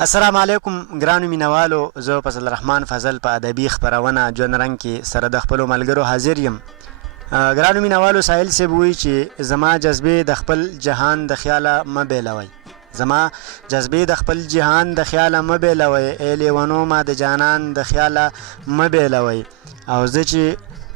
السلام علیکم ګرانو مینوالو، زه فضل الرحمن فضل په ادبي خپرونه ژوند رنګ کې سره د خپلو ملګرو حاضر یم. ګرانو مینوالو، ساحل صاحب وایي چې زما جذبې د خپل جهان د خیاله مه بیلوئ، زما جذبې د خپل جهان د خیاله مه بیلوئ، ای لیونو ما د جانان د خیاله مه بیلوئ. او زه چې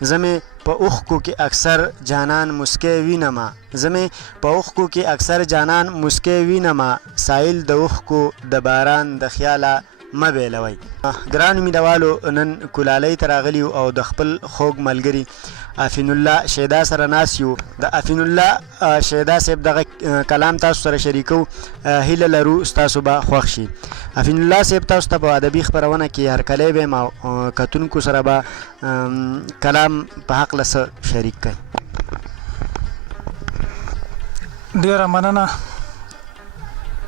زه مې په اوښکو کې اکثر جانان مسکی وینمه، زه مې په اوښکو کې اکثر جانان مسکی وینمه، سایل د اوښکو د باران د خیاله مه بیلوئ. ګرانو مینوالو، نن کولالۍ ته راغلي یو او د خپل خوږ ملګري افین الله شیدا سره ناست یو. د افین الله شیدا صاحب دغه کلام تاسو سره شریکو، هیله لرو ستاسو به خوښ شي. افین الله صاحب تاسو ته په ادبي خپرونه کې هرکلی بیم او کتونکو سره به کلام په هکله څه شریک کړئ. ډېره مننه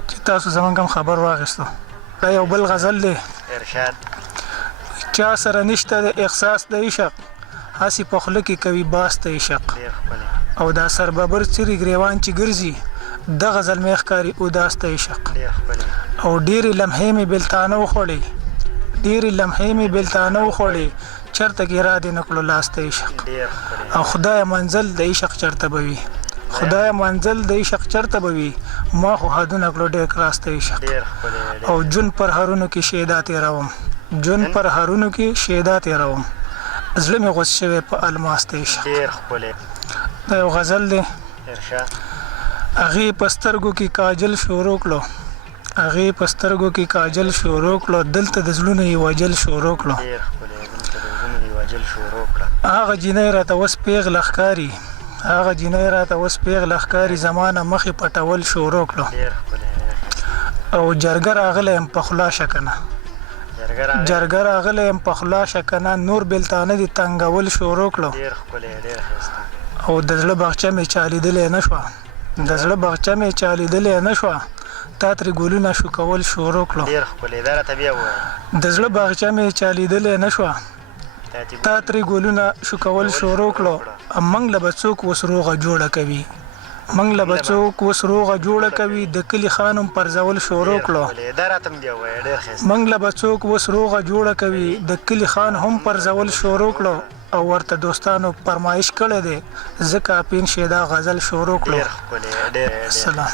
چې تاسو زموږ هم خبر واخیستو. دا یو بل غزل دی، ارشاد. چا سره نشته د احساس د عشق، هسې په خوله کې کوي باس د عشق. او دا سرببر څیرې ګریوان چې ګرځي، د غزل مې ښکاري اوداس د عشق. او ډېرې لمحې مې بېلتانه وخوړې، ډېرې لمحې مې بېلتانه وخوړې، چېرته کې را دې نه کړو لاس د عشق. او خدایه منزل د عشق چېرته به وي، خدایه منزل د عشق چېرته به وي، ما خو حدونه کړو ډېر کراس د عشق. او جون پر هرونو کې شیدا تېروم، جون پر هرونو کې شیدا تېروم، زړه مې غوڅ شوی په الماس د عشق. دا یو غزل دی. هغې په سترګو کې کاجل شروع کړو، هغې په سترګو کې کاجل شروع کړو، دلته د زړونو یې وجل شروع کړو. هغه جینۍ راته اوس پیغله ښکاري، هغه جینۍ راته اوس پیغله ښکاري، زمانه مخې پټول شروع کړو. او جرګه راغلی یم په خوله شه که نه، جرګه راغلی یم په خوله شه که نه، نور بېلتانه دې تنګول شروع کړو. او د زړه باغچه مې چا لیدلی نه شوه، د زړه باغچه مې چا لیدلی نه شوه، تا ترې ګلونه شوکول شروع کړو. د زړه باغچه مې چا لیدلی نه شوه، تا ترې ګلونه شوکول شروع کړو. موږ له به څوک اوس روغه جوړه کوي، موږ له به څوک اوس روغه جوړه کوي، د کلي خان هم پرځول شروع کړو. موږ له به څوک اوس روغه جوړه کوي، د کلي خان هم پرځول شروع کړو. او ورته دوستانو فرمایش کړی دی، ځکه اپین شیدا غزل شروع کړو. السلام.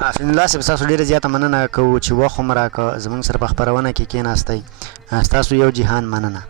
افین الله صاحب، ستاسو ډېره زیاته مننه کوو چې وخت هم راکړه زموږ سره په خپرونه کې کېناستئ. ستاسو یو جهان مننه.